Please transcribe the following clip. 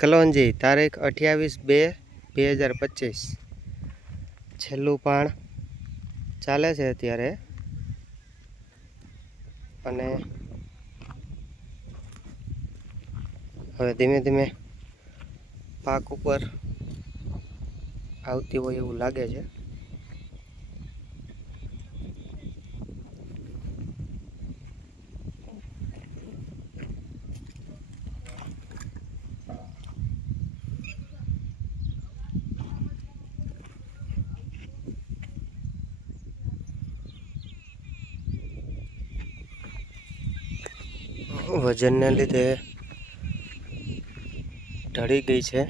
કલોંજી, તારીખ અઠ્યાવીસ બે બે હજાર પચીસ. છેલ્લું પાણ ચાલે છે અત્યારે. અને હવે ધીમે ધીમે પાક ઉપર આવતી હોય એવું લાગે છે. વજનને લીધે ઢળી ગઈ છે.